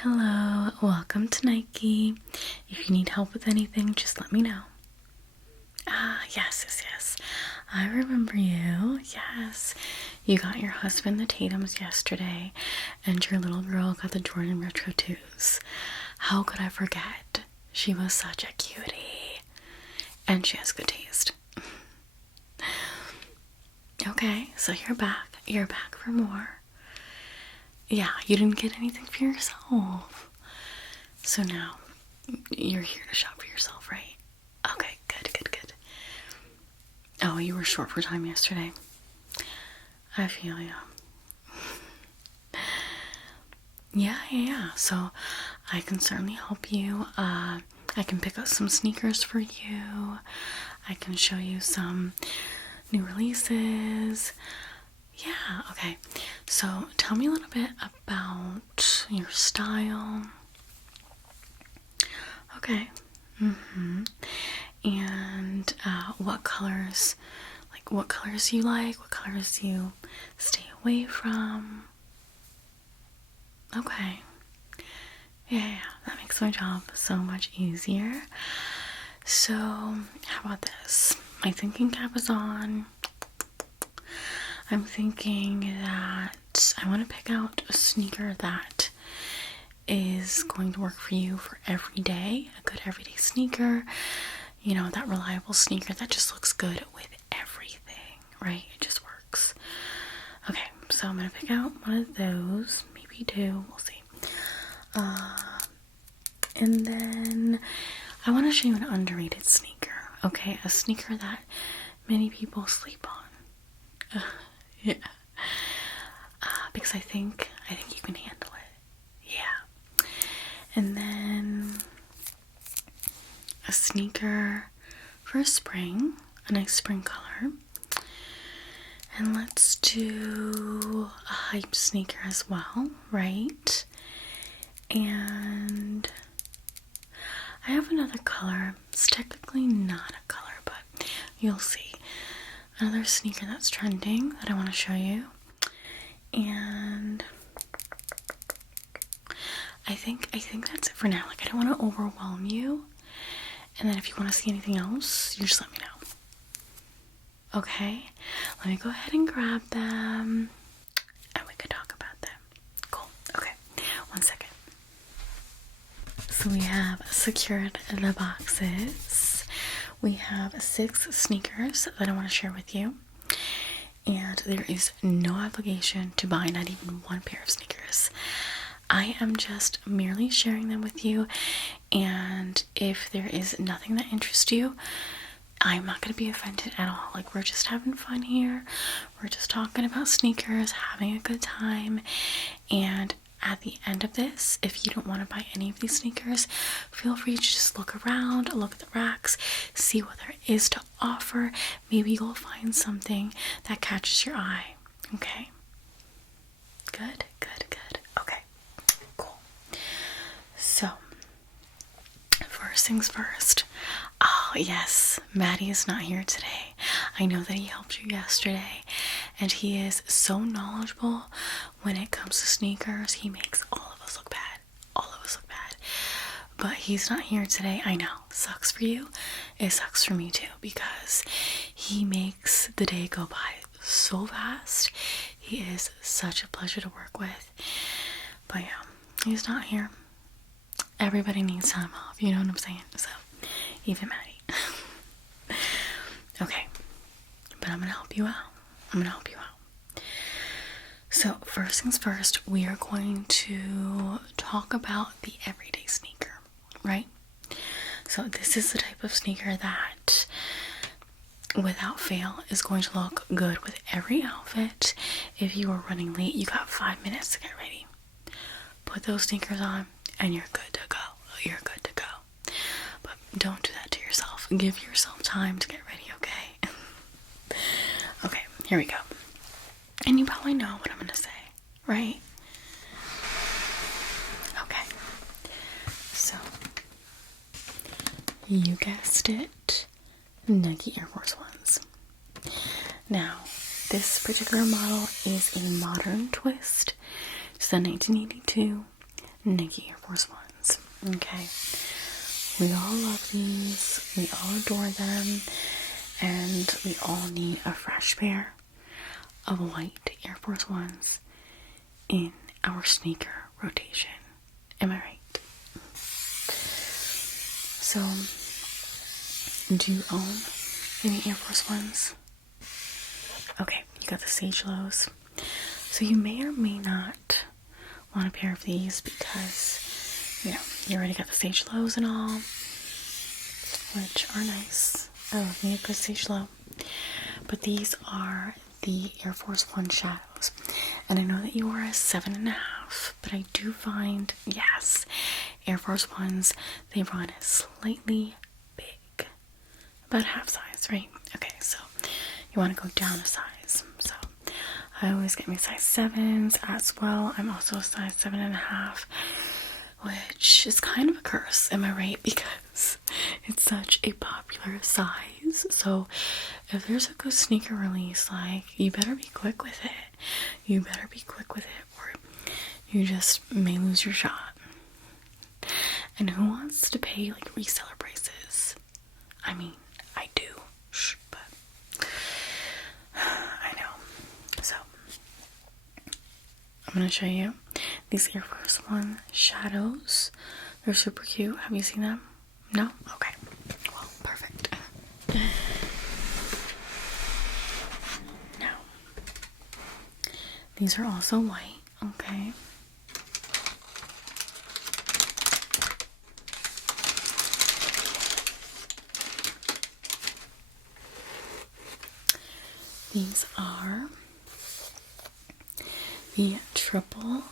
Hello, welcome to Nike. If you need help with anything, just let me know. Yes. I remember you. Yes. You got your husband the Tatums yesterday, and your little girl got the Jordan Retro 2s. How could I forget? She was such a cutie. And she has good taste. Okay, so you're back. You're back for more. Yeah, you didn't get anything for yourself. So now, you're here to shop for yourself, right? Okay, good. Oh, you were short for time yesterday. I feel you. Yeah. So, I can certainly help you. I can pick up some sneakers for you. I can show you some new releases. Yeah, okay. So tell me a little bit about your style. Okay. And what colors you like, what colors you stay away from. Okay. Yeah, that makes my job so much easier. So, how about this? My thinking cap is on. I'm thinking that I want to pick out a sneaker that is going to work for you for every day. A good everyday sneaker. You know, that reliable sneaker that just looks good with everything, right? It just works. Okay, so I'm going to pick out one of those. Maybe two. We'll see. And then I want to show you an underrated sneaker. Okay, a sneaker that many people sleep on. Yeah. Because I think you can handle it. Yeah. And then a sneaker for spring, a nice spring color. And let's do a hype sneaker as well, right? And I have another color. It's technically not a color, but you'll see. Another sneaker that's trending that I want to show you. And I think that's it for now. Like, I don't want to overwhelm you. And then if you want to see anything else, you just let me know. Okay? Let me go ahead and grab them. And we could talk about them. Cool. Okay. 1 second. So we have secured the boxes. We have 6 sneakers that I want to share with you. And there is no obligation to buy not even one pair of sneakers. I am just merely sharing them with you, and if there is nothing that interests you, I'm not going to be offended at all. Like, we're just having fun here. We're just talking about sneakers, having a good time, and at the end of this, if you don't want to buy any of these sneakers, feel free to just look around, look at the racks, see what there is to offer. Maybe you'll find something that catches your eye. Okay? Good. Okay. Cool. So, first things first. Oh, yes, Maddie is not here today. I know that he helped you yesterday, and he is so knowledgeable when it comes to sneakers. He makes all of us look bad. But he's not here today. I know. Sucks for you. It sucks for me too, because he makes the day go by so fast. He is such a pleasure to work with. But yeah, he's not here. Everybody needs time off, you know what I'm saying? So, even Maddie. Okay, but I'm gonna help you out. So, first things first, we are going to talk about the everyday sneaker, right? So, this is the type of sneaker that, without fail, is going to look good with every outfit. If you are running late, you got 5 minutes to get ready. Put those sneakers on, and you're good to go. But don't do that to yourself. Give yourself time to get ready, okay? Okay, here we go. And you probably know what I'm gonna say, right? Okay. So, you guessed it. Nike Air Force Ones. Now, this particular model is a modern twist. It's a 1982 Nike Air Force Ones. Okay. We all love these. We all adore them. And we all need a fresh pair of white Air Force Ones in our sneaker rotation. Am I right? So, do you own any Air Force Ones? Okay, you got the Sage Lows. So you may or may not want a pair of these because, you know, you already got the Sage Lows and all, which are nice. I love me a good Sage Low. But these are the Air Force One Shadows. And I know that you are a 7.5, but I do find, yes, Air Force Ones, they run slightly big. About half size, right? Okay, so you want to go down a size. So I always get my size 7s as well. I'm also a size 7.5, which is kind of a curse, am I right? Because it's such a popular size. So if there's a good sneaker release, like, you better be quick with it. You better be quick with it, or you just may lose your shot. And who wants to pay like reseller prices? I mean, I do, but I know. So I'm gonna show you these Air Force One Shadows. They're super cute. Have you seen them? No? Okay. Well, perfect. Now, these are also white, okay? These are the triple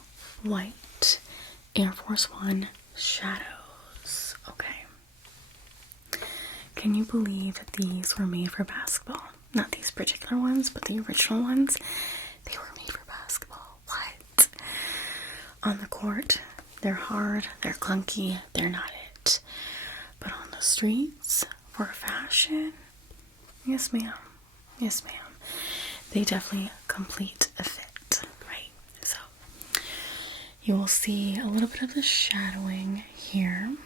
white Air Force One Shadows. Okay. Can you believe that these were made for basketball? Not these particular ones, but the original ones. They were made for basketball. What? On the court, they're hard, they're clunky, they're not it. But on the streets, for fashion, yes ma'am. Yes ma'am. They definitely complete a fit, right? So you will see a little bit of the shadowing here,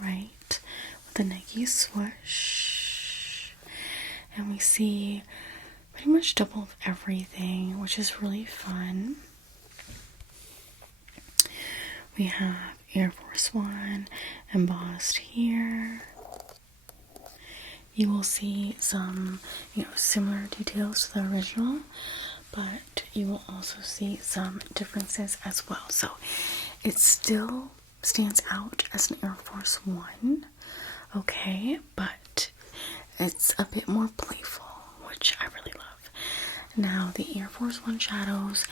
right? With the Nike swoosh. And we see pretty much double of everything, which is really fun. We have Air Force One embossed here. You will see some, similar details to the original, but you will also see some differences as well. So it still stands out as an Air Force One, okay, but it's a bit more playful, which I really love. Now, the Air Force One Shadows,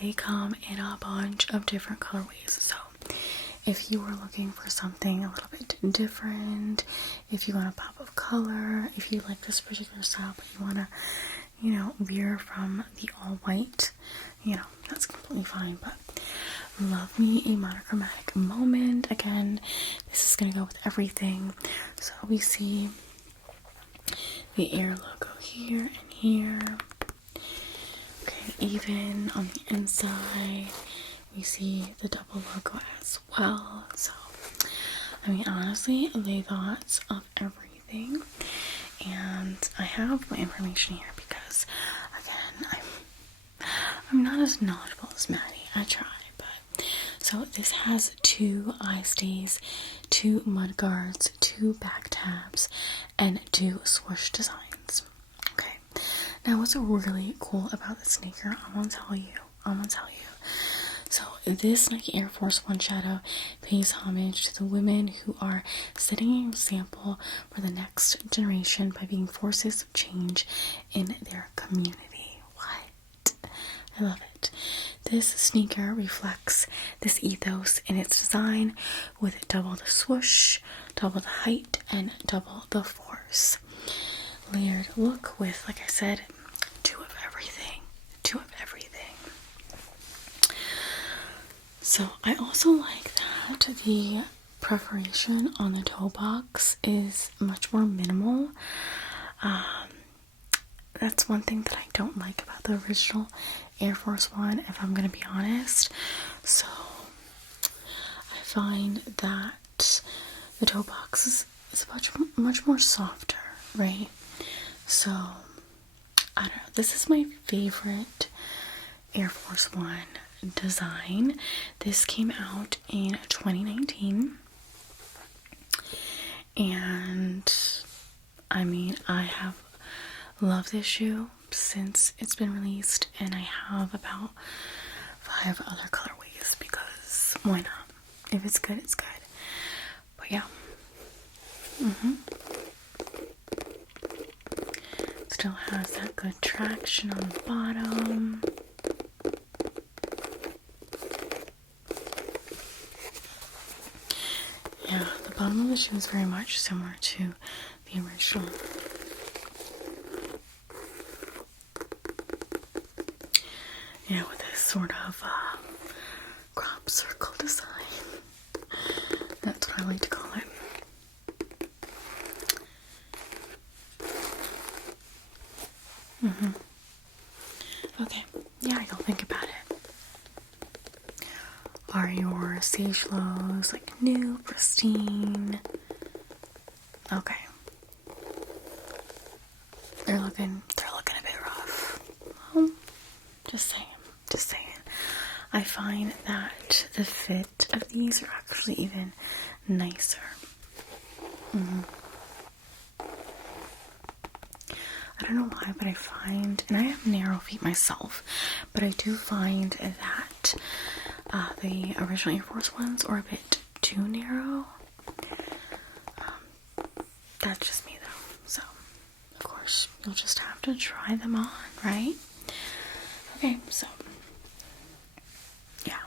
they come in a bunch of different colorways. So if you are looking for something a little bit different, if you want a pop of color, if you like this particular style, but you want to, veer from the all white, that's completely fine. But love me a monochromatic moment. Again, this is going to go with everything. So we see the Air logo here and here. Okay, even on the inside, we see the double logo as well. So, honestly, they thought of everything. And I have my information here because, again, I'm not as knowledgeable as Maddie. I try, but so this has 2 eye stays, 2 mud guards, 2 back tabs, and 2 swoosh designs. Okay. Now, what's really cool about this sneaker? I'm gonna tell you. So this Nike Air Force One Shadow pays homage to the women who are setting an example for the next generation by being forces of change in their community. What? I love it. This sneaker reflects this ethos in its design with double the swoosh, double the height, and double the force. Layered look with, like I said, 2 of everything. So I also like that the perforation on the toe box is much more minimal. That's one thing that I don't like about the original Air Force One, if I'm going to be honest. So find that the toe box is much more softer, right? So, I don't know. This is my favorite Air Force One design. This came out in 2019. And, I mean, I have loved this shoe since it's been released. And I have about 5 other colorways because why not? If it's good, it's good. But yeah. Still has that good traction on the bottom. Yeah, the bottom of the shoe is very much similar to the original. Yeah, with this sort of crop circle design. That's what I like to call it. Okay, yeah, I don't think about it. Are your sage lows like new, pristine? Okay. They're looking a bit rough. Well, just saying. I find that the fit of these are actually even nicer. I don't know why, but I find, and I have narrow feet myself, but I do find that the original Air Force Ones are a bit too narrow. That's just me though, so of course you'll just have to try them on, right? Okay, so yeah.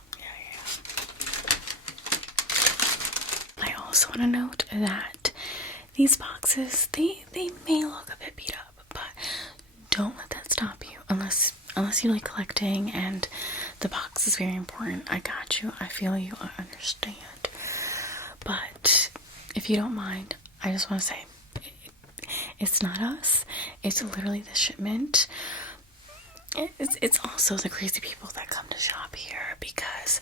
I also want to note that these boxes, they may look a bit beat up, but don't let that stop you unless you like collecting and the box is very important. I got you. I feel you. I understand. But if you don't mind, I just want to say it's not us. It's literally the shipment. It's also the crazy people that come to shop here because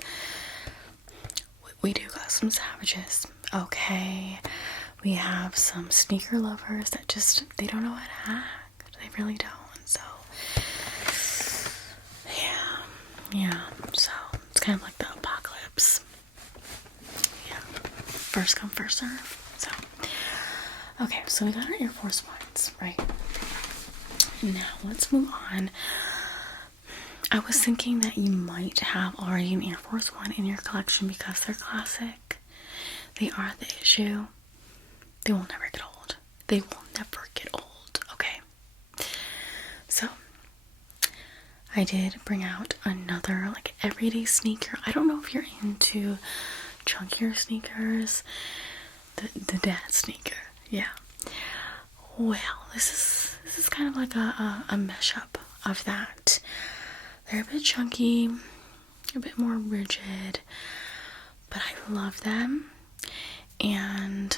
we do got some savages. Okay. We have some sneaker lovers that just, they don't know how to act. They really don't. So, yeah. So, it's kind of like the apocalypse. Yeah. First come, first serve. So, okay. So, we got our Air Force Ones, right? Now, let's move on. I was thinking that you might have already an Air Force One in your collection because they're classic. They are the issue. They will never get old. They will never get old, okay? So, I did bring out another, like, everyday sneaker. I don't know if you're into chunkier sneakers. The dad sneaker, yeah. Well, this is kind of like a mashup of that. They're a bit chunky, a bit more rigid, but I love them. And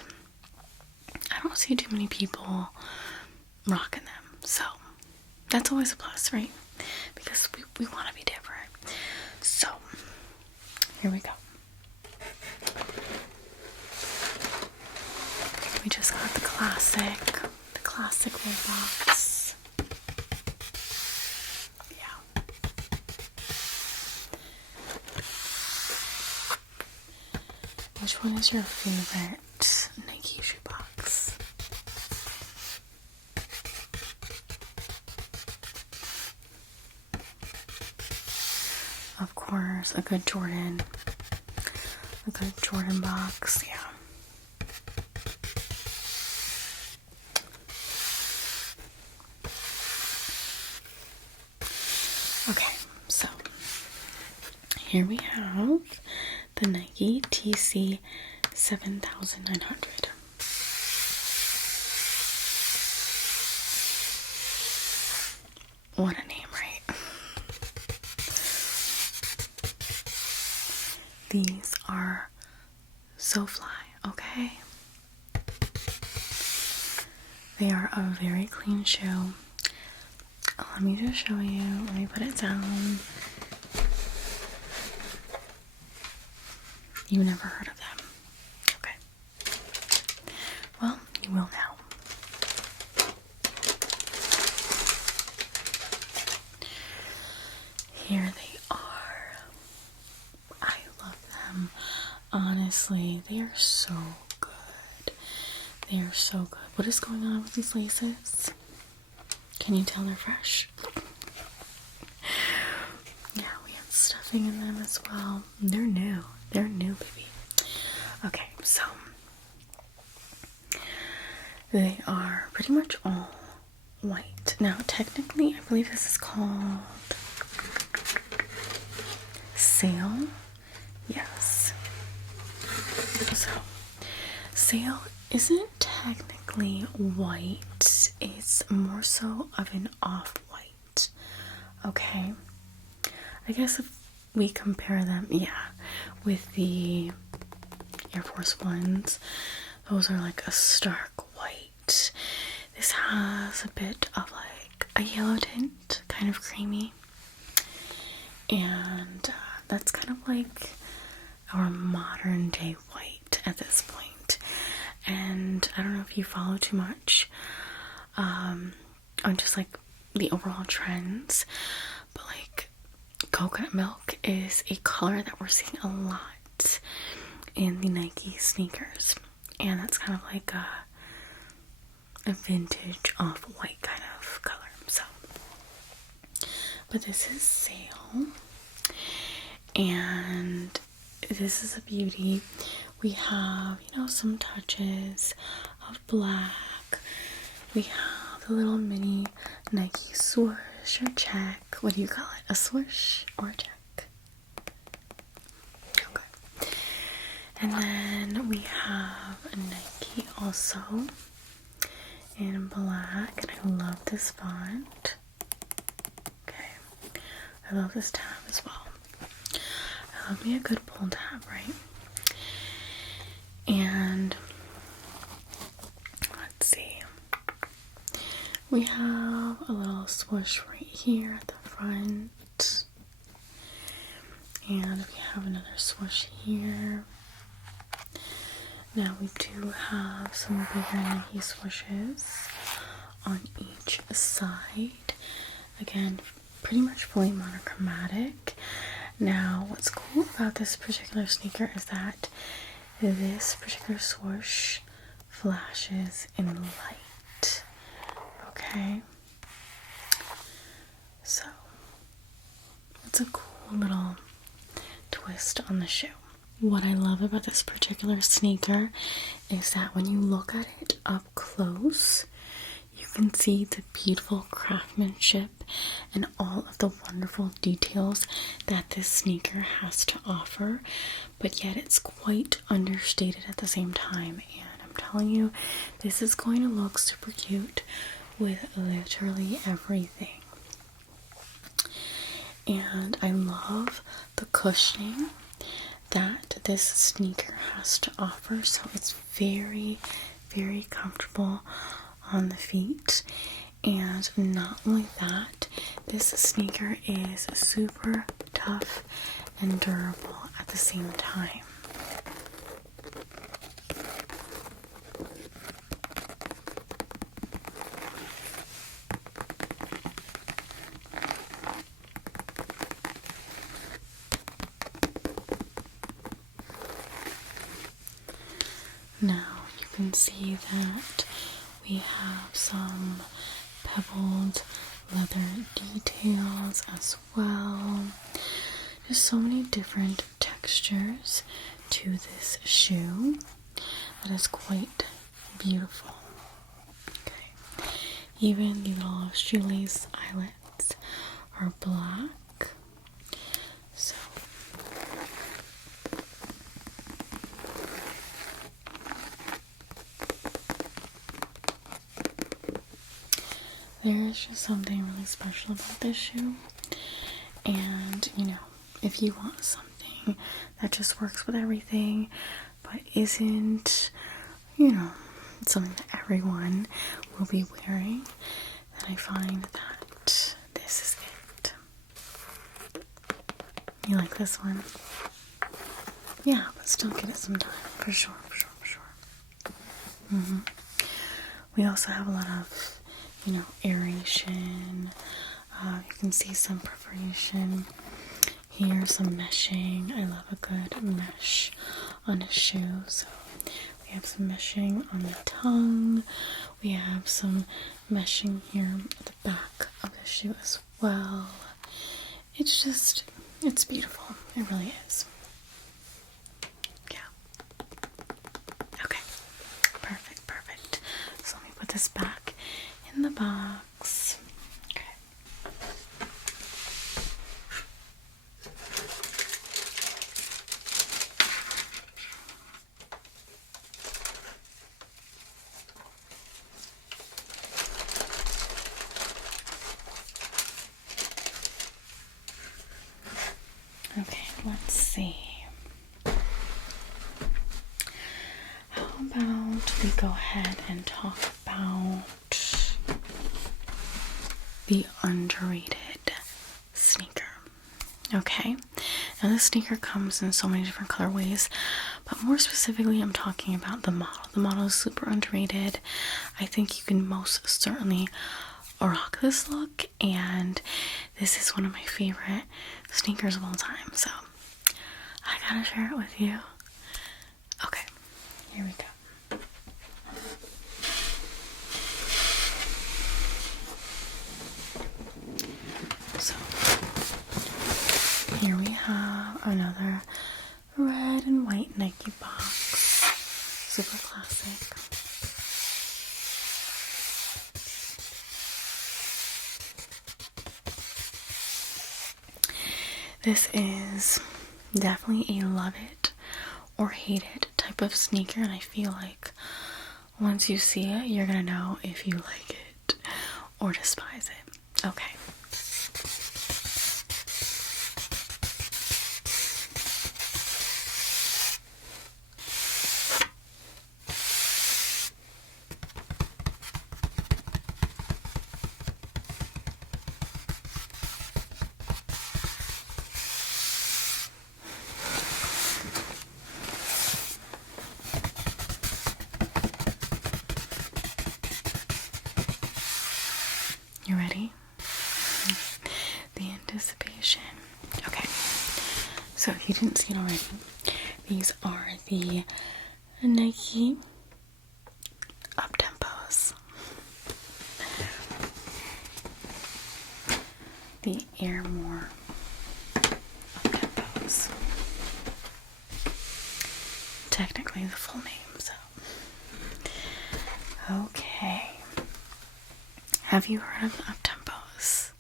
I don't see too many people rocking them, so that's always a plus, right? Because we want to be different. So, here we go. We just got the classic Roblox. Yeah. Which one is your favorite Nike shoebox? Of course, a good Jordan box, yeah. Okay, so here we have the Nike TC 7900. What a name, right? These are so fly, okay? They are a very clean shoe. Let me just show you. Let me put it down. You never heard of them? Okay. Well, you will now. Here they are. I love them. Honestly, they are so good. They are so good. What is going on with these laces? Can you tell they're fresh? Yeah, we have stuffing in them as well. They're new. They're new, baby. Okay, so they are pretty much all white. Now, technically, I believe this is called Sail. Yes. So, Sail isn't technically white. It's more so of an off-white. Okay? I guess if we compare them, yeah, with the Air Force Ones, those are like a stark white. This has a bit of like a yellow tint, kind of creamy. And that's kind of like our modern day white at this point. And I don't know if you follow too much on just like the overall trends, but like coconut milk is a color that we're seeing a lot in the Nike sneakers, and that's kind of like a vintage off-white kind of color. So, but this is Sail, and this is a beauty. We have, you know, some touches of black. We have the little mini Nike swoosh or check. What do you call it? A swoosh or a check? Okay. And then we have a Nike also in black. And I love this font. Okay. I love this tab as well. I love me a good pull tab, right? And let's see. We have a little swoosh right here at the front. And we have another swoosh here. Now we do have some bigger Nike swooshes on each side. Again, pretty much fully monochromatic. Now, what's cool about this particular sneaker is that this particular swoosh flashes in light. Okay? So, it's a cool little twist on the shoe. What I love about this particular sneaker is that when you look at it up close, you can see the beautiful craftsmanship and all of the wonderful details that this sneaker has to offer, but yet it's quite understated at the same time. And I'm telling you, this is going to look super cute with literally everything. And I love the cushioning that this sneaker has to offer, so it's very, very comfortable on the feet. And not only that, this sneaker is super tough and durable at the same time. Now you can see that we have some pebbled leather details as well. There's so many different textures to this shoe that is quite beautiful. Okay. Even the little shoelace eyelets are black. So there is just something really special about this shoe. And, you know, if you want something that just works with everything, but isn't, you know, something that everyone will be wearing, then I find that this is it. You like this one? Yeah, but still give it some time, for sure, for sure, for sure. Mm-hmm. We also have a lot of, aeration. You can see some perforation here, some meshing. I love a good mesh on a shoe, so we have some meshing on the tongue. We have some meshing here at the back of the shoe as well. It's beautiful. It really is. Yeah. Okay. Perfect, perfect. So let me put this back in the box. Okay. Okay, let's see. How about we go ahead and talk about the underrated sneaker? Okay, now this sneaker comes in so many different colorways, but more specifically, I'm talking about the model. The model is super underrated. I think you can most certainly rock this look, and this is one of my favorite sneakers of all time, so I gotta share it with you. Okay, here we go. So here we have another red and white Nike box, super classic. This is definitely a love it or hate it type of sneaker, and I feel like once you see it, you're gonna know if you like it or despise it. Okay. You ready? The anticipation. Okay. So if you didn't see it already, these are the Nike Uptempos. The Airmore Uptempos. Technically the full name, so. Okay. Have you heard of the Uptempos?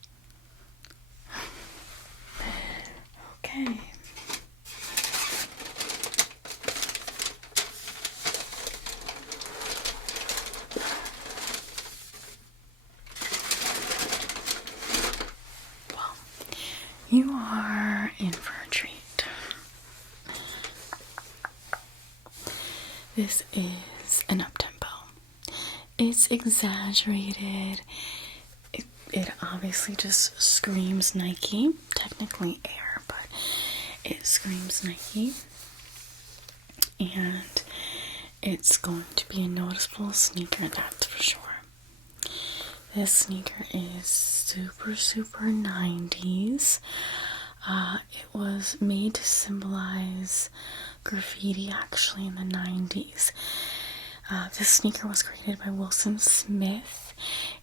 Okay. Well, you are in for a treat. This is an Uptempo. It's exaggerated. It obviously just screams Nike. Technically Air, but it screams Nike. And it's going to be a noticeable sneaker, that's for sure. This sneaker is super, super 90s. It was made to symbolize graffiti actually in the 90s. This sneaker was created by Wilson Smith,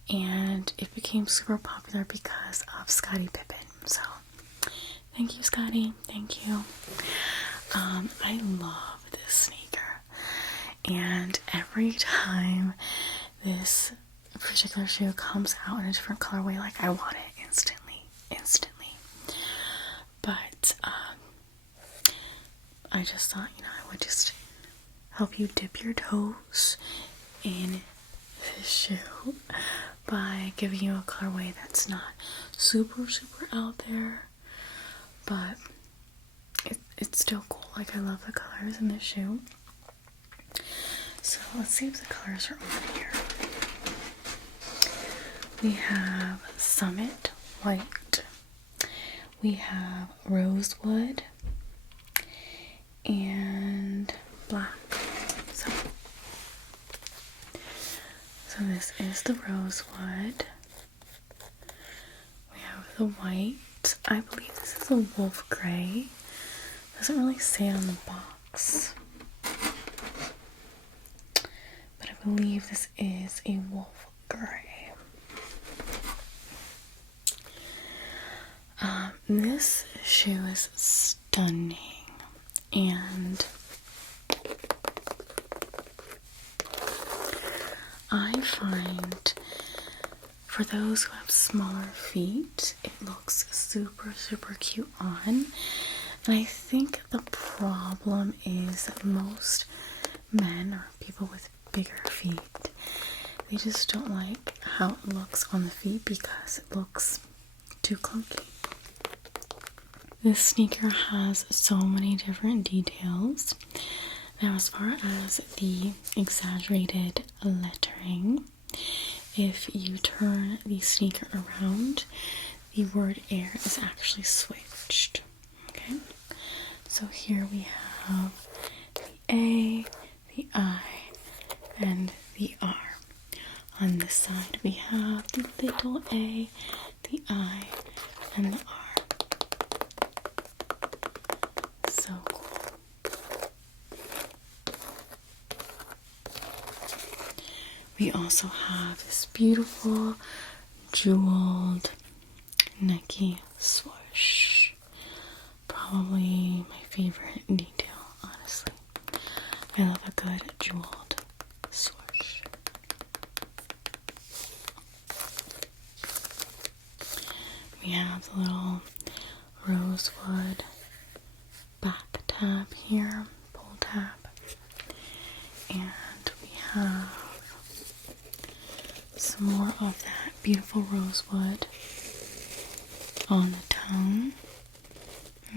and it became super popular because of Scottie Pippen. So, thank you, Scottie. Thank you. I love this sneaker, and every time this particular shoe comes out in a different colorway, like I want it instantly. But I just thought, I would just help you dip your toes in this shoe by giving you a colorway that's not super, super out there, but it's still cool. Like, I love the colors in this shoe. So let's see if the colors are on here. We have Summit White. We have Rosewood. and black. So this is the rosewood. We have the white. I believe this is a wolf gray. Doesn't really say it on the box, but I believe this is a wolf gray. This shoe is stunning, and I find for those who have smaller feet, it looks super, super cute on. And I think the problem is that most men or people with bigger feet, they just don't like how it looks on the feet because it looks too clunky. This sneaker has so many different details. Now, as far as the exaggerated lettering, if you turn the sneaker around, the word air is actually switched. Okay, so here we have the A, the I, and the R. On this side, we have the little A, the I, and the R. So cool. We also have this beautiful jeweled necky swoosh. Probably my favorite detail, honestly. I love a good jeweled swoosh. We have the little rosewood back tab here, pull tab, and we have some more of that beautiful rosewood on the tongue,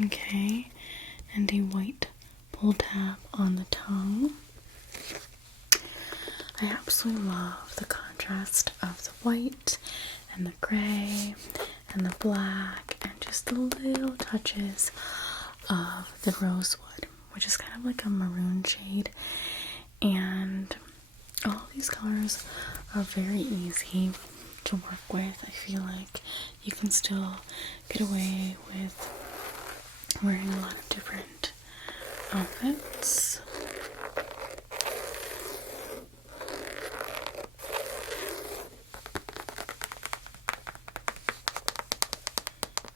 okay, and a white pull tab on the tongue. I absolutely love the contrast of the white and the gray and the black and just the little touches of the rosewood, which is kind of like a maroon shade, and all these colors are very easy to work with. I feel like you can still get away with wearing a lot of different outfits.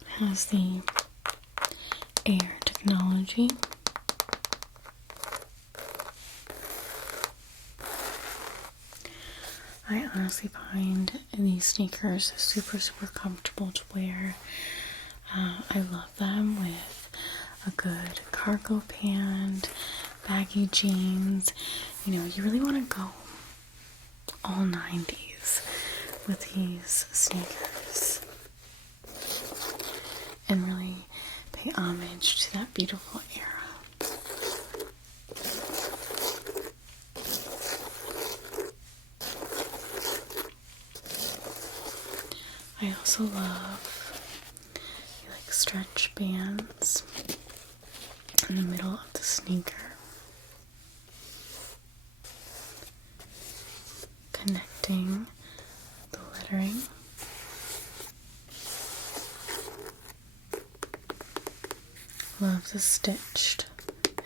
It has the air technology. I honestly find these sneakers super, super comfortable to wear. I love them with a good cargo pant, baggy jeans. You know, you really want to go all 90s with these sneakers and really pay homage to that beautiful era. I also love like stretch bands in the middle of the sneaker, connecting the lettering. Love the stitched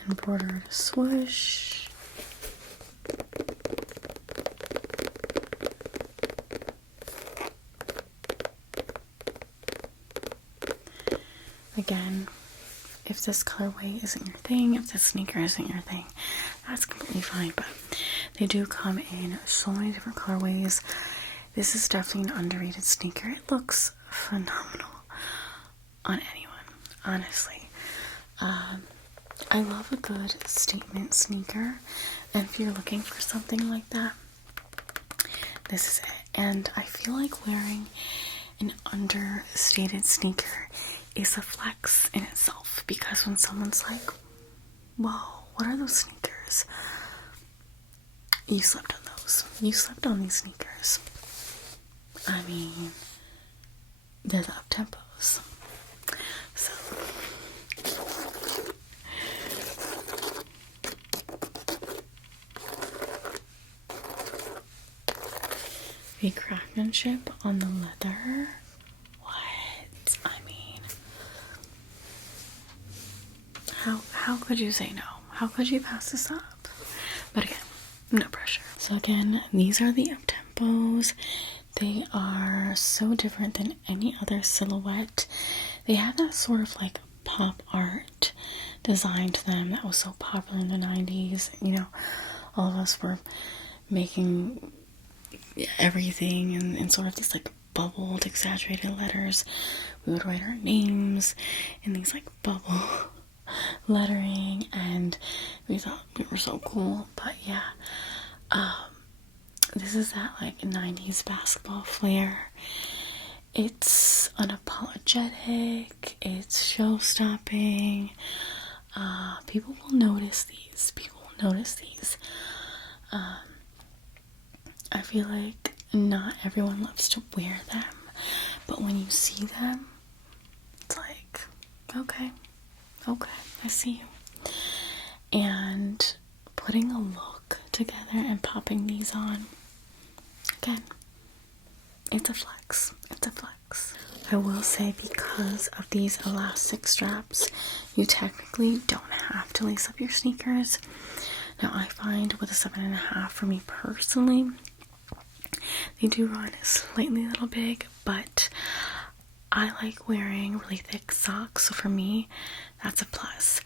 and bordered swoosh. Again, if this colorway isn't your thing, if this sneaker isn't your thing, that's completely fine, but they do come in so many different colorways. This is definitely an underrated sneaker. It looks phenomenal on anyone, honestly. I love a good statement sneaker, and if you're looking for something like that, this is it. And I feel like wearing an understated sneaker is a flex in itself, because when someone's like, whoa, what are those sneakers? You slept on those. You slept on these sneakers. I mean, they're the Uptempos. So, the craftsmanship on the leather. What? I mean, how could you say no? How could you pass this up? But again, no pressure. So again, these are the Uptempos. They are so different than any other silhouette. They have that sort of like pop art design to them that was so popular in the 90s. You know, all of us were making everything in sort of these like bubbled, exaggerated letters. We would write our names in these like bubble lettering, and we thought we were so cool. But yeah, this is that like 90s basketball flair. It's unapologetic, it's show-stopping. People will notice these. I feel like not everyone loves to wear them, but when you see them, it's like, okay, I see you. And putting a look together and popping these on, again, it's a flex. I will say, because of these elastic straps, you technically don't have to lace up your sneakers. Now, I find with a 7.5, for me personally, they do run slightly a little big, but I like wearing really thick socks, so for me, that's a plus.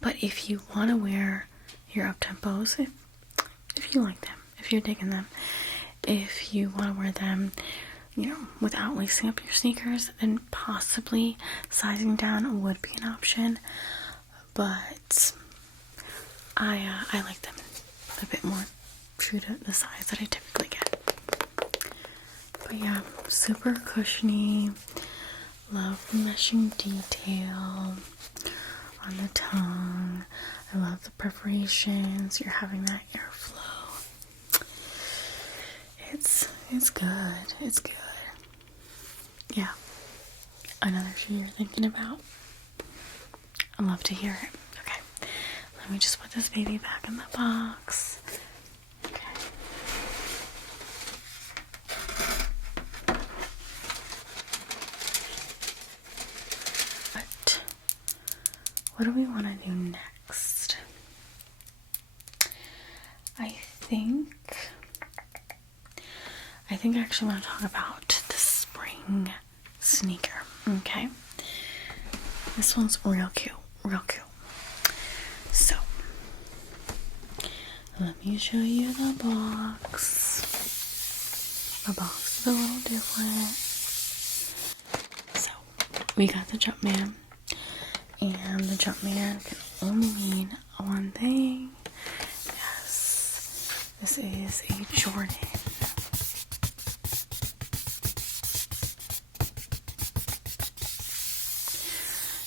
But if you want to wear your Uptempos, if you like them, if you're digging them, if you want to wear them, you know, without lacing up your sneakers, then possibly sizing down would be an option. But I like them a bit more true to the size that I typically get. But yeah, super cushiony. Love the meshing detail on the tongue. I love the perforations. You're having that airflow. It's good. Yeah. Another shoe you're thinking about? I'd love to hear it. Okay. Let me just put this baby back in the box. Okay. But what do we want to do next? I think I actually want to talk about the spring sneaker, okay? This one's real cute. So, let me show you the box. The box is a little different. So, we got the Jumpman, and the Jumpman can only mean one thing. Yes, this is a Jordan.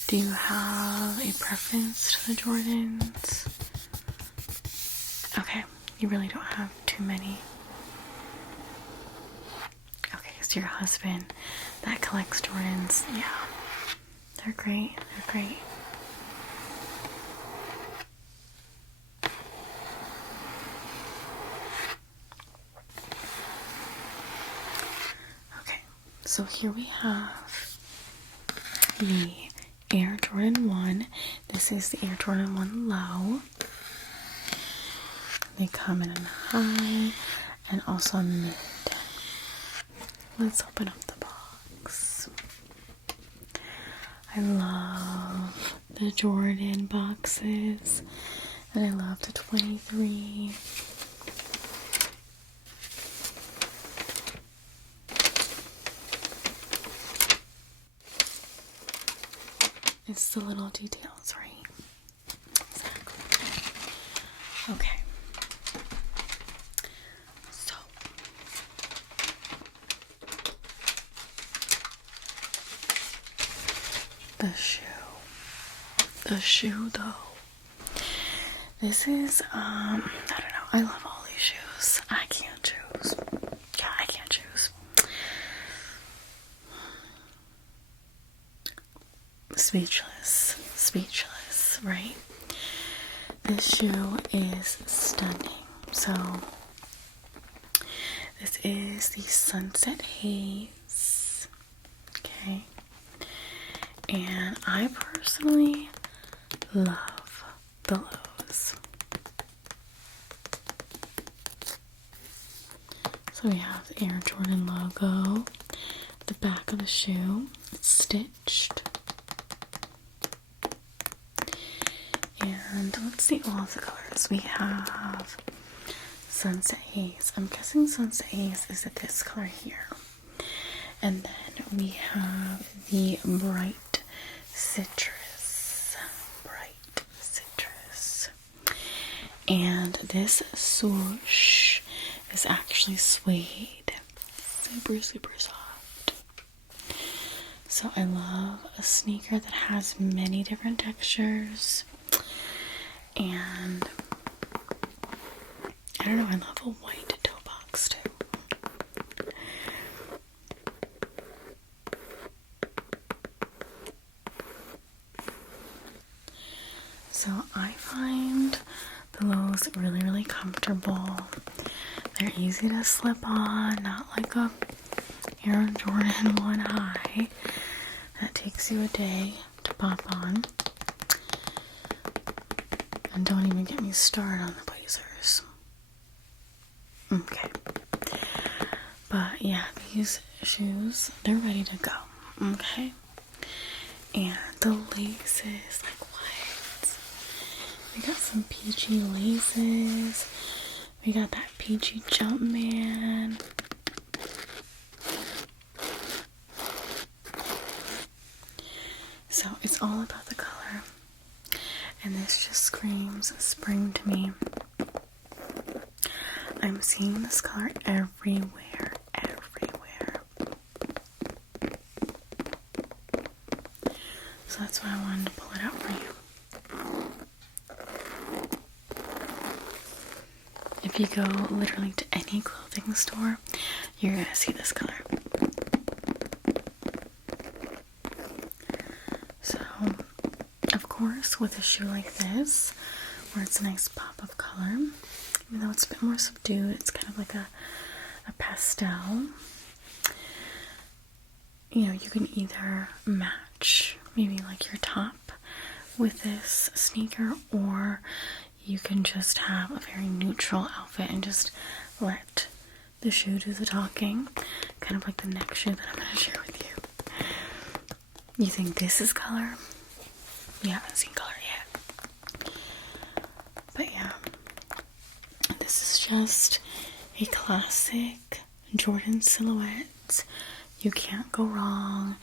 Do you have a preference to the Jordans? Okay, you really don't have too many. Okay, so your husband that collects Jordans, yeah, they're great. Okay, so here we have the Air Jordan 1. This is the Air Jordan 1 Low. They come in a high and also a mid. Let's open up the box. I love the Jordan boxes, and I love the 23. It's the little details, right? Exactly. Okay. So, the shoe though. This is, I don't know. I love all these shoes. I can't choose. Yeah, I can't choose. Speechless, right? This shoe is stunning. So, This is the Sunset Haze. Okay. And I personally love the lows. So we have the Air Jordan logo, the back of the shoe, it's stitched. And let's see all of the colors. We have Sunset Haze. I'm guessing Sunset Haze is this color here. And then we have the Bright Citrus. Bright Citrus. And this swoosh is actually suede. Super, super soft. So I love a sneaker that has many different textures. And I don't know, I love a white toe box too. So I find the lows really, really comfortable. They're easy to slip on, not like a Air Jordan 1 high that takes you a day to pop on. And don't even get me started on the blazers. Okay. But yeah, these shoes, they're ready to go. Okay. And the laces, like what? We got some peachy laces. We got that peachy Jumpman. So it's all about the color. And this just screams spring to me. I'm seeing this color everywhere, everywhere. So that's why I wanted to pull it out for you. If you go literally to any clothing store, you're gonna see this color. So, of course, with a shoe like this, where it's a nice pop of color, even though it's a bit more subdued, it's kind of like a pastel. You know, you can either match maybe like your top with this sneaker, or you can just have a very neutral outfit and just let the shoe do the talking, kind of like the next shoe that I'm going to share with you. You think this is color? You haven't seen color yet. But yeah, this is just a classic Jordan silhouette. You can't go wrong.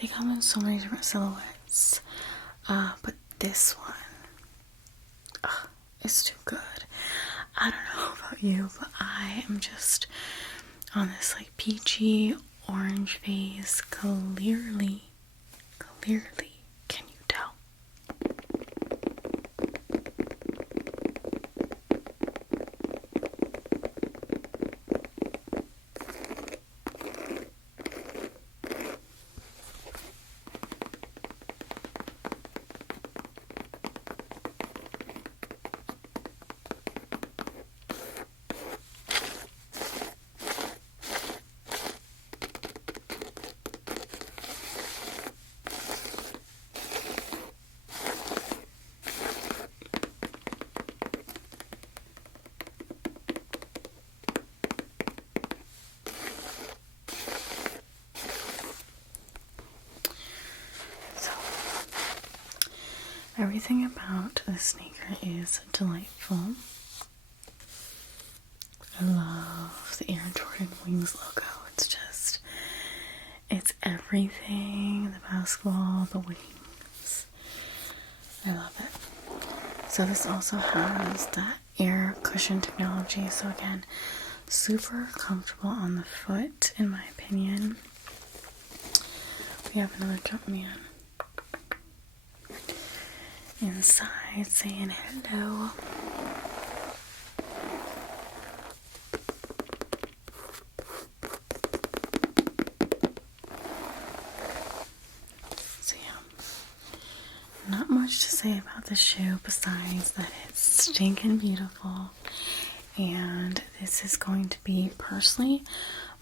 They come in so many different silhouettes. But this one, it's too good. I don't know about you, but I am just on this like peachy orange phase. Clearly, can you tell? Everything about this sneaker is delightful. I love the Air Jordan Wings logo. It's everything. The basketball, the wings. I love it. So this also has that air cushion technology. So again, super comfortable on the foot, in my opinion. We have another Jumpman inside saying hello. So yeah, not much to say about the shoe besides that it's stinking beautiful, and this is going to be personally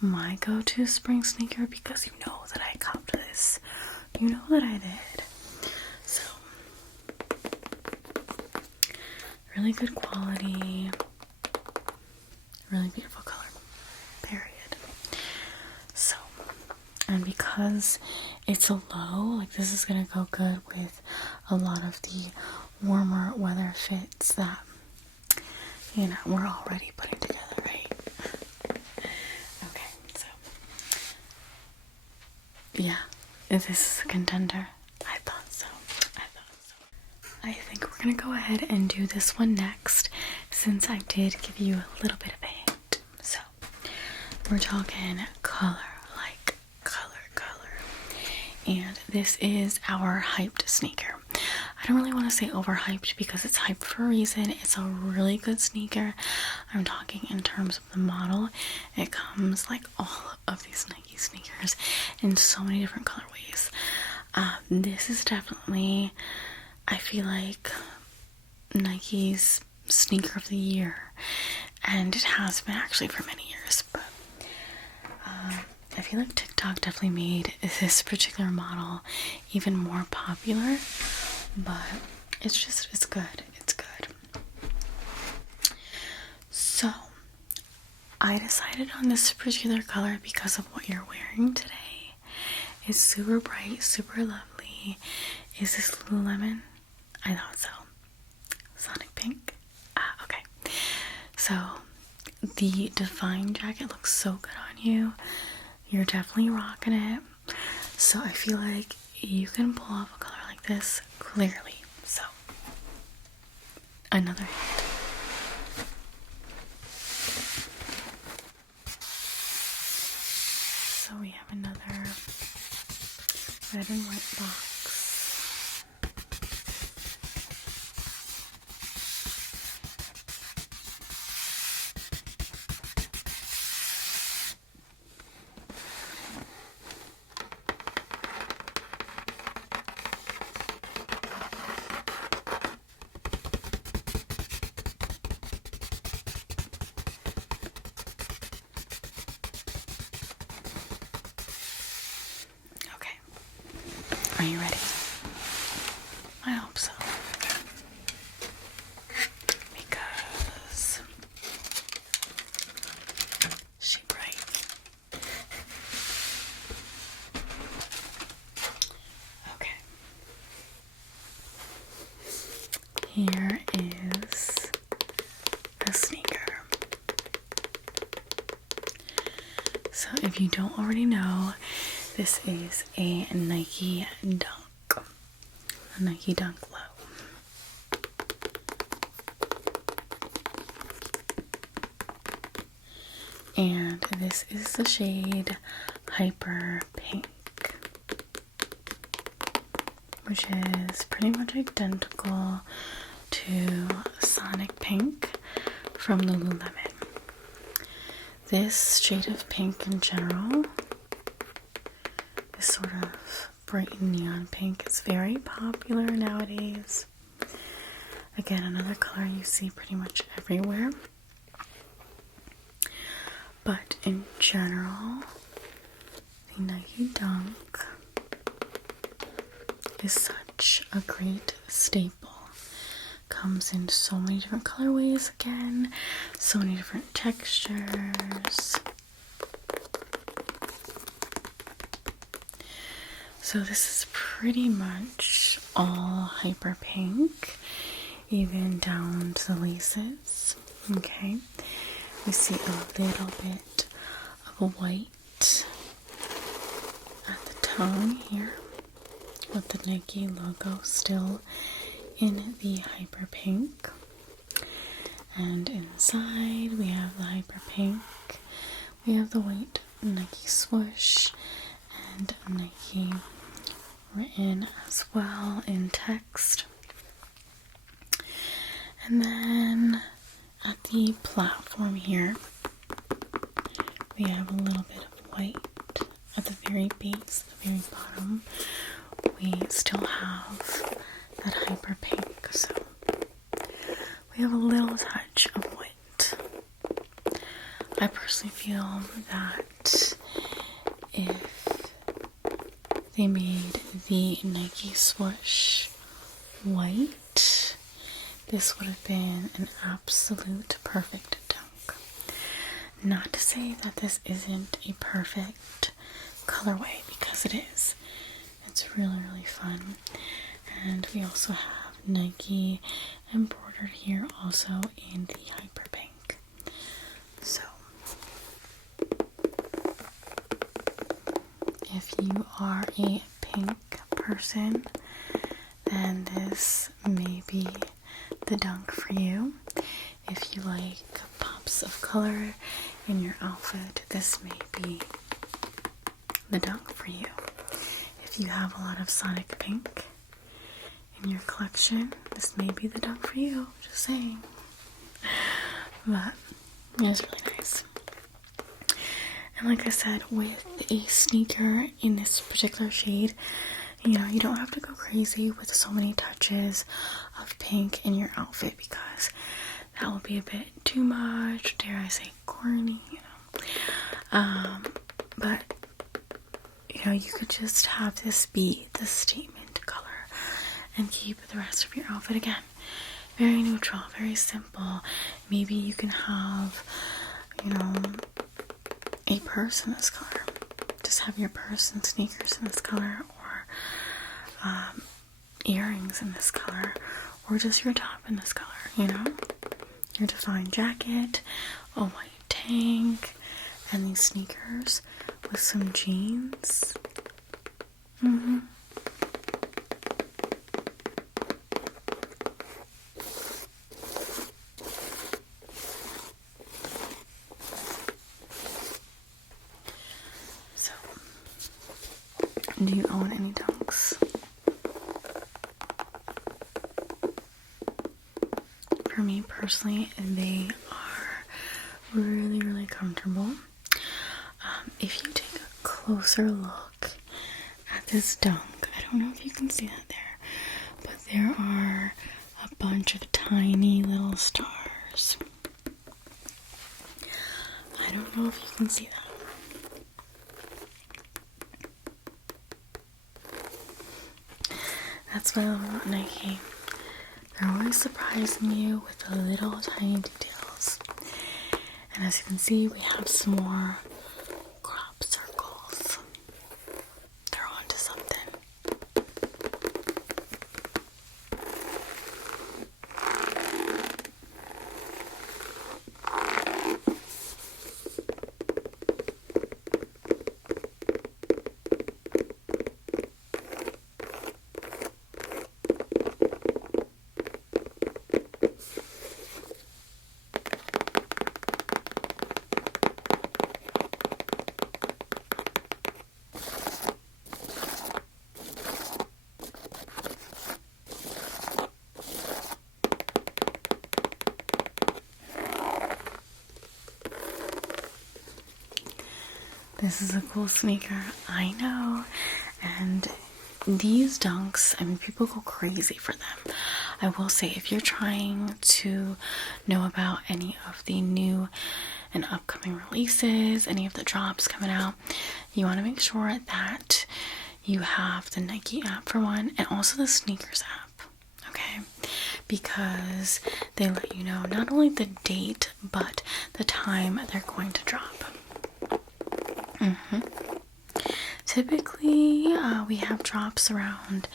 my go-to spring sneaker because you know that I copped this. You know that I did. So, really good quality, really beautiful color, period. So, and because it's a low, like this is gonna go good with a lot of the warmer weather fits that, you know, we're already putting together, right? Okay, so, yeah, this is a contender. I thought so. I think we're gonna go ahead and do this one next, since I did give you a little bit of a hint. So, we're talking color, like color. And this is our hyped sneaker. I don't really want to say overhyped because it's hyped for a reason. It's a really good sneaker. I'm talking in terms of the model. It comes like all of these Nike sneakers in so many different colorways. This is definitely, I feel like, Nike's sneaker of the year, and it has been actually for many years, but I feel like TikTok definitely made this particular model even more popular, but it's good. So, I decided on this particular color because of what you're wearing today. It's super bright, super lovely. Is this Lululemon? I thought so. Sonic pink? Okay. So, the Define jacket looks so good on you. You're definitely rocking it. So I feel like you can pull off a color like this clearly. So, another hint. So we have another red and white box. Are you ready? I hope so. Because she bright. Okay. Here is the sneaker. So if you don't already know, this is a Nike Dunk. A Nike Dunk Low. And this is the shade Hyper Pink, which is pretty much identical to Sonic Pink from Lululemon. This shade of pink in general, this sort of bright neon pink, is very popular nowadays. Again, another color you see pretty much everywhere. But in general, the Nike Dunk is such a great staple. Comes in so many different colorways again, so many different textures. So this is pretty much all hyper pink, even down to the laces. Okay, we see a little bit of a white at the tongue here, with the Nike logo still in the hyper pink. And inside we have the hyper pink, we have the white Nike swoosh, and Nike written as well in text. And then at the platform here, we have a little bit of white at the very base, the very bottom. We still have that hyper pink, so we have a little touch of white. I personally feel that if they made the Nike swoosh white, this would have been an absolute perfect dunk. Not to say that this isn't a perfect colorway, because it is. It's really, really fun. And we also have Nike embroidered here also in the hyper pink. So if you are a pink person, then this may be the dunk for you. If you like pops of color in your outfit, this may be the dunk for you. If you have a lot of Sonic pink in your collection, this may be the dunk for you. Just saying. But it's really nice. And like I said, with a sneaker in this particular shade, you know, you don't have to go crazy with so many touches of pink in your outfit, because that will be a bit too much, dare I say corny, you know. But, you know, you could just have this be the statement color and keep the rest of your outfit, again, very neutral, very simple. Maybe you can have, you know, a purse in this color. Just have your purse and sneakers in this color, or earrings in this color, or just your top in this color, you know? Your defined jacket, a white tank, and these sneakers with some jeans. So, do you own any dunks? For me personally, they are really, really comfortable. If you take a closer look at this dunk, I don't know if you can see that there, but there are a bunch of tiny little stars. I don't know if you can see that. That's what I love about Nike. They're always surprising you with the little tiny details. And as you can see, we have some more crop circles. They're onto something. This is a cool sneaker, I know, and these dunks, I mean, people go crazy for them. I will say, if you're trying to know about any of the new and upcoming releases, any of the drops coming out, you want to make sure that you have the Nike app for one, and also the sneakers app, okay? Because they let you know not only the date, but the time they're going to drop. Typically, we have drops around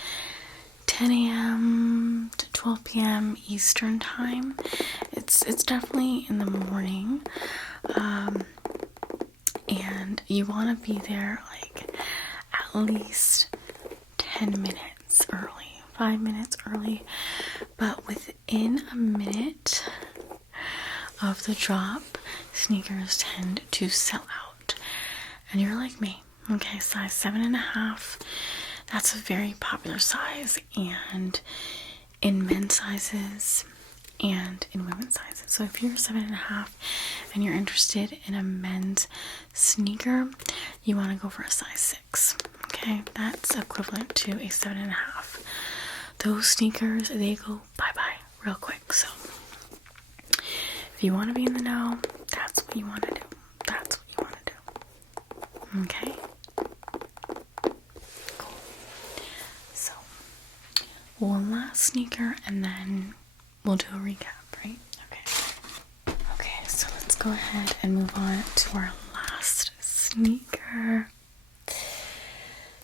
10 a.m. to 12 p.m. Eastern time. It's definitely in the morning, and you want to be there like at least 10 minutes early, 5 minutes early, but within a minute of the drop, sneakers tend to sell out. And you're like me, okay, size 7.5, that's a very popular size, and in men's sizes and in women's sizes. So if you're 7.5 and you're interested in a men's sneaker, you want to go for a size 6, okay? That's equivalent to a 7.5. Those sneakers, they go bye-bye real quick. So if you want to be in the know, That's what you want to do. That's what you want to do. Okay? Cool. So, one last sneaker and then we'll do a recap, right? Okay. Okay, so let's go ahead and move on to our last sneaker.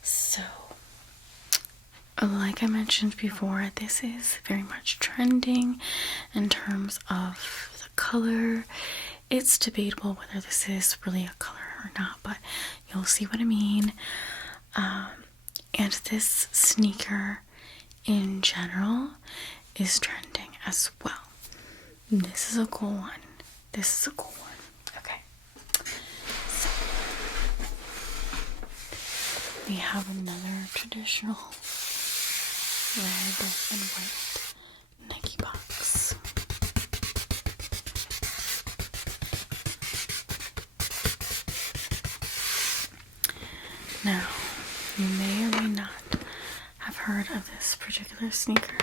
So, like I mentioned before, this is very much trending in terms of the color. It's debatable whether this is really a color or not, but you'll see what I mean. And this sneaker in general is trending as well. This is a cool one. This is a cool one. Okay. So, we have another traditional red and white Nike box. Now, you may or may not have heard of this particular sneaker.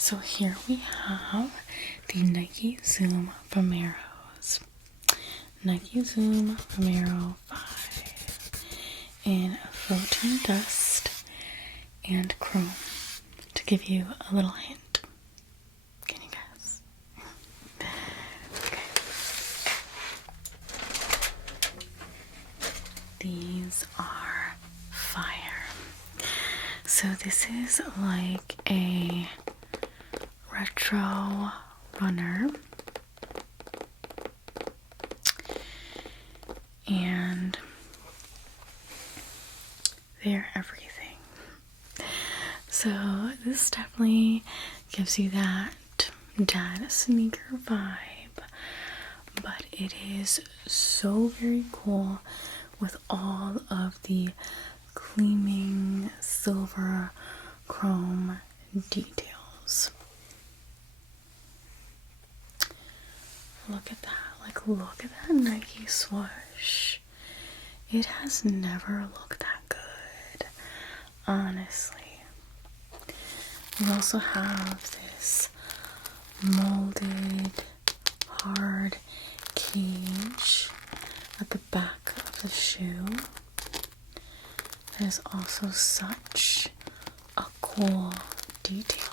So here we have the Nike Zoom Vomeros. Nike Zoom Vomero 5 in Photon dust and chrome. To give you a little hint. Can you guess? Okay. These are fire. So this is like a retro runner, and they're everything. So this definitely gives you that dad sneaker vibe, but it is so very cool with all of the gleaming silver chrome details. Look at that, like look at that Nike swoosh. It has never looked that good, honestly. We also have this molded hard cage at the back of the shoe. That is also such a cool detail.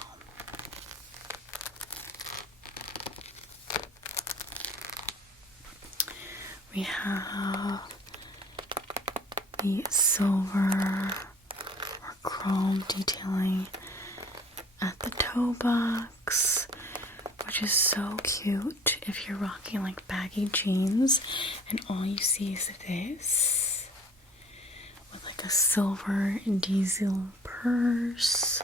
We have the silver or chrome detailing at the toe box, which is so cute if you're rocking like baggy jeans and all you see is this with like a silver diesel purse.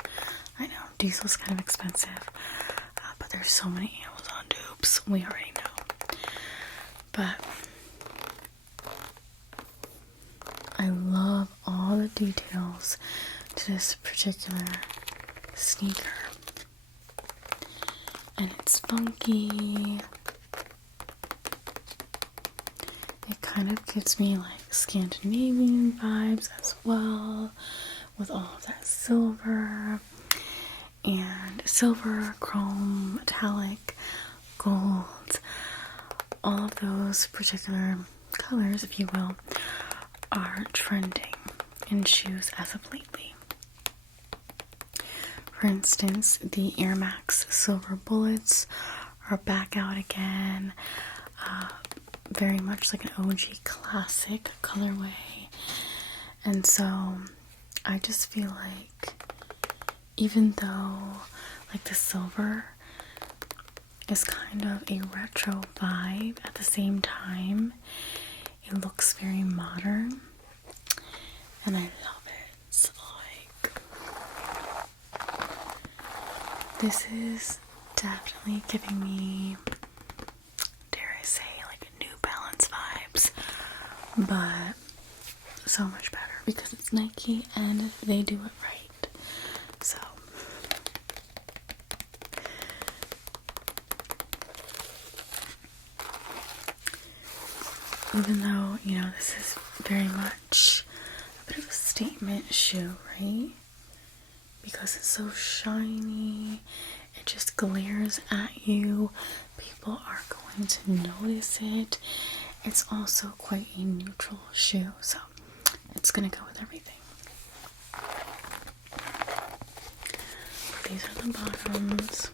I know, diesel's kind of expensive, but there's so many Amazon dupes, we already know. But I love all the details to this particular sneaker. And it's funky. It kind of gives me like Scandinavian vibes as well, with all of that silver and silver, chrome, metallic, gold. All of those particular colors, if you will, are trending in shoes as of lately. For instance, the Air Max Silver Bullets are back out again. Very much like an OG classic colorway. And so I just feel like even though like the silver is kind of a retro vibe, at the same time it looks very modern, and I love it. It's like, this is definitely giving me but so much better because it's Nike and they do it right. So even though, you know, this is very much a bit of a statement shoe, right? Because it's so shiny, it just glares at you. People are going to notice it. It's also quite a neutral shoe, so it's gonna go with everything. These are the bottoms.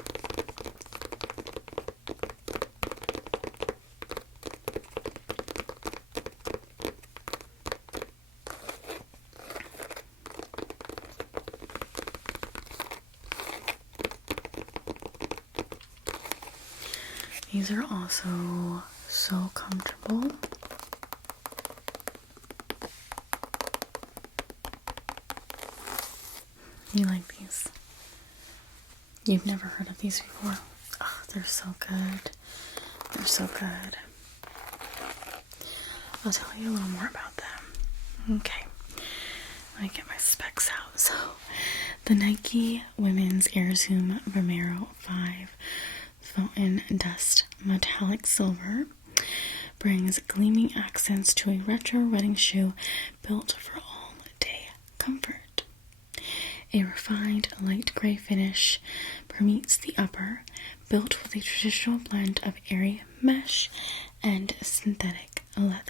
These are also so comfortable. You like these? You've never heard of these before? Oh, they're so good. They're so good. I'll tell you a little more about them. Okay, let me get my specs out. So, the Nike Women's Air Zoom Vomero 5 Photon Dust Metallic Silver brings gleaming accents to a retro wedding shoe built for all-day comfort. A refined light gray finish permeates the upper, built with a traditional blend of airy mesh and synthetic leather.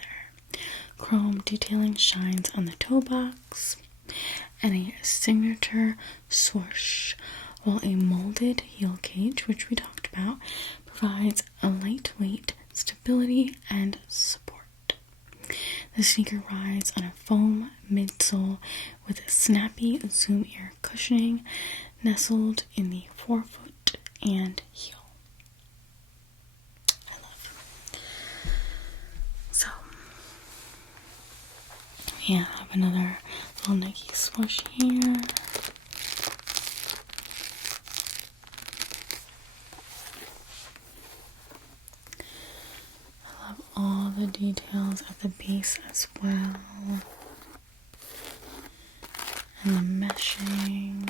Chrome detailing shines on the toe box, and a signature swoosh, while a molded heel cage, which we talked about, provides a lightweight stability and support. The sneaker rides on a foam midsole with snappy zoom ear cushioning nestled in the forefoot and heel. I love. So, we have another little Nike swoosh here. All the details at the base as well, and the meshing.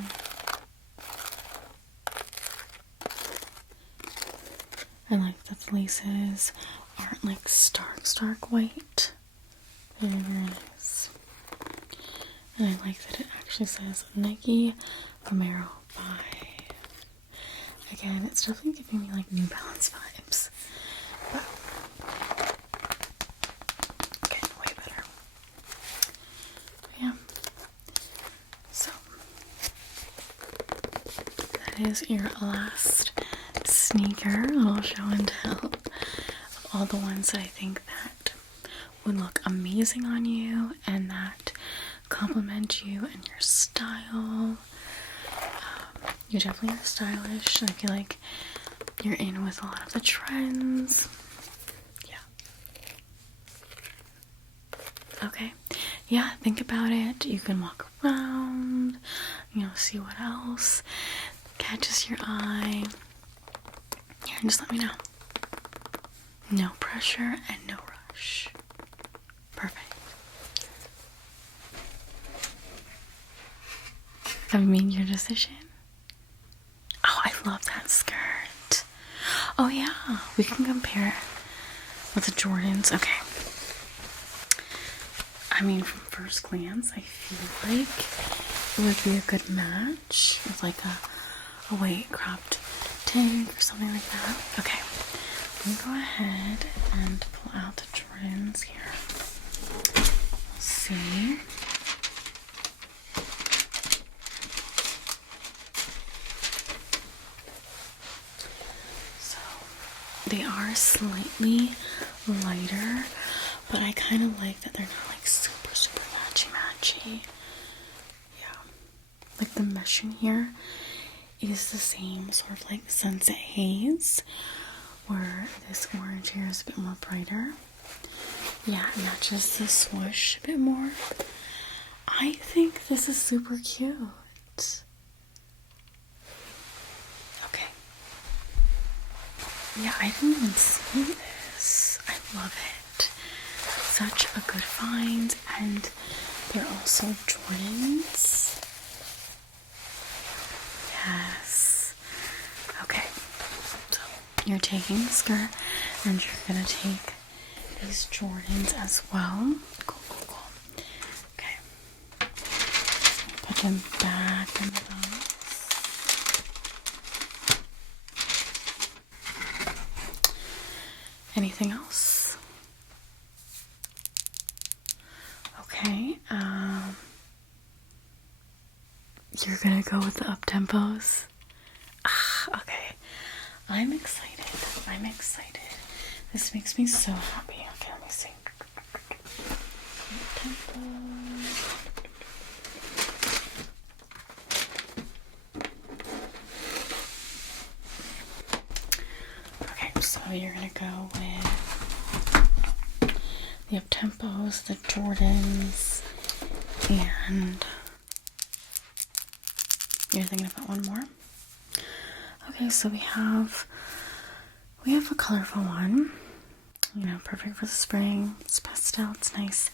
I like that the laces aren't like stark white. Very, very nice. And I like that it actually says Nike Vomero 5. Again, it's definitely giving me like New Balance vibes. But way better. Yeah. So that is your last sneaker, a little show and tell of all the ones that I think that would look amazing on you and that complement you and your style. You definitely are stylish. I feel like you're in with a lot of the trends. Okay, yeah, think about it. You can walk around, you know, see what else catches your eye. Yeah, and just let me know. No pressure and no rush. Perfect. Have you made your decision? Oh, I love that skirt. Oh yeah, we can compare with the Jordans. Okay. I mean, from first glance, I feel like it would be a good match with like a white cropped tank or something like that. Okay, let me go ahead and pull out the Jordans here. Let's see. So, they are slightly lighter, but I kind of like that they're not like super matchy. Yeah, like the mesh in here is the same sort of like Sunset Haze, where this orange here is a bit more brighter. Yeah, it matches the swoosh a bit more. I think this is super cute. Okay. Yeah, I didn't even see this. I love it. such a good find, and they're also Jordans. Yes. Okay, so you're taking the skirt and you're gonna take these Jordans as well. Cool, cool, cool. Okay. Put them back in the box. Anything else? Okay, you're gonna go with the Uptempos? Okay. I'm excited. I'm excited. This makes me so happy. Okay, let me see. Okay, so you're gonna go with the Uptempos, the Jordans, and you're thinking about one more? Okay, so we have a colorful one. You know, perfect for the spring. It's pastel, it's nice.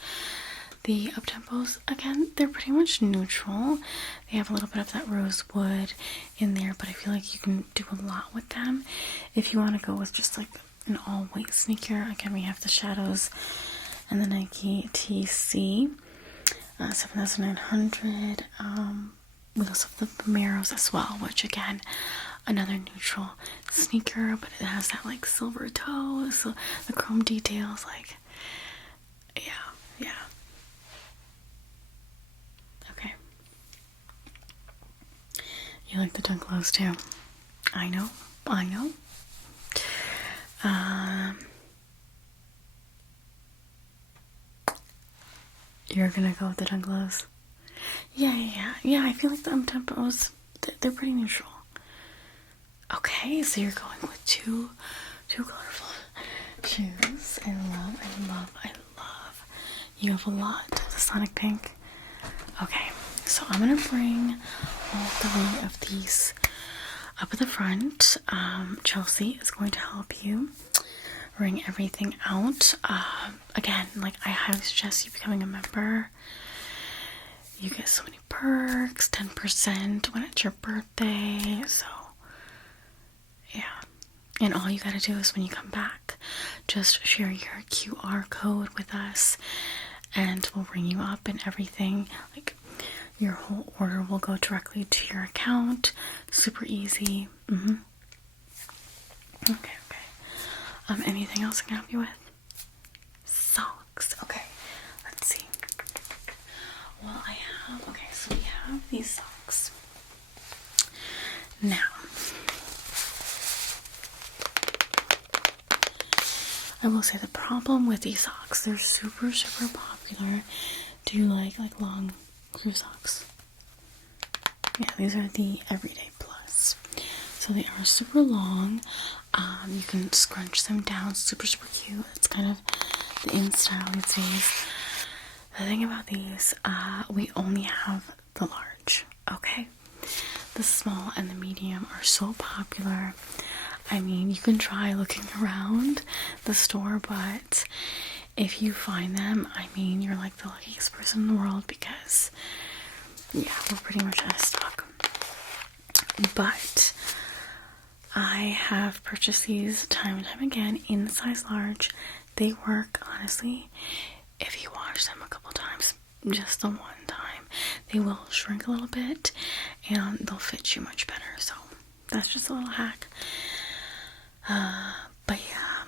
The Uptempos, again, they're pretty much neutral. They have a little bit of that rosewood in there, but I feel like you can do a lot with them. If you want to go with just like an all-white sneaker, again, we have the Shadows and the Nike TC 7900. We also have the Vomeros as well, which again, another neutral sneaker, but it has that like silver toe, so the chrome details, like, yeah. Okay. You like the dunk lows too? I know. You're gonna go with the dunk lows? Yeah, I feel like the Uptempos, they're pretty neutral. Okay, so you're going with two colorful shoes. I love. You have a lot of the Sonic Pink. Okay, so I'm gonna bring all 3 of these up at the front. Chelsea is going to help you ring everything out. Again, like, I highly suggest you becoming a member. You get so many perks, 10% when it's your birthday, so yeah. And all you gotta do is when you come back, just share your QR code with us and we'll ring you up and everything. Like, your whole order will go directly to your account. Super easy. Okay. Anything else I can help you with? Socks. Okay, let's see. Well, so we have these socks. Now, I will say the problem with these socks, they're super popular. Do you like long crew socks? Yeah, these are the Everyday Plus. So they are super long. You can scrunch them down, super cute. It's kind of the in style these days. The thing about these, we only have the large, okay? The small and the medium are so popular. I mean, you can try looking around the store, but if you find them, I mean, you're like the luckiest person in the world because, yeah, we're pretty much out of stock. But I have purchased these time and time again in the size large. They work, honestly. If you wash them a couple times, just the one time, they will shrink a little bit and they'll fit you much better. So that's just a little hack. But yeah,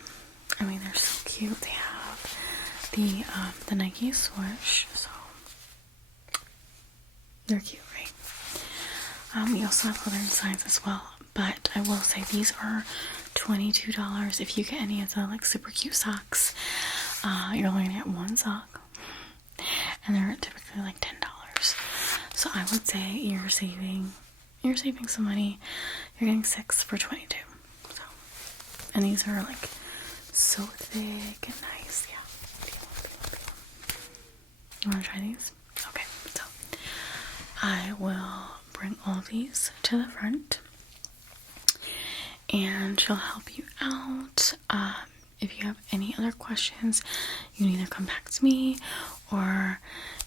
I mean, they're so cute. They have the Nike swoosh, so they're cute, right? We also have other designs as well, but I will say these are $22 if you get any of the like super cute socks. You're only gonna get one sock, and they're typically like $10. So I would say you're saving some money. You're getting 6 for $22. So, and these are like so thick and nice. Yeah. You want to try these? Okay. So I will bring all these to the front, and she'll help you out. if you have any other questions, you can either come back to me or,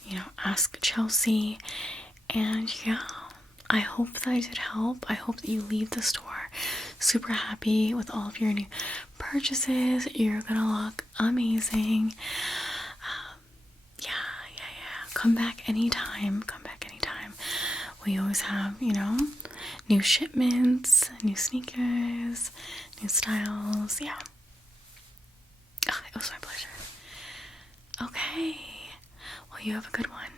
you know, ask Chelsea. And yeah, I hope that I did help. I hope that you leave the store super happy with all of your new purchases. You're gonna look amazing. Yeah. Come back anytime. We always have, you know, new shipments, new sneakers, new styles. Yeah. It was my pleasure. Okay. Well, you have a good one.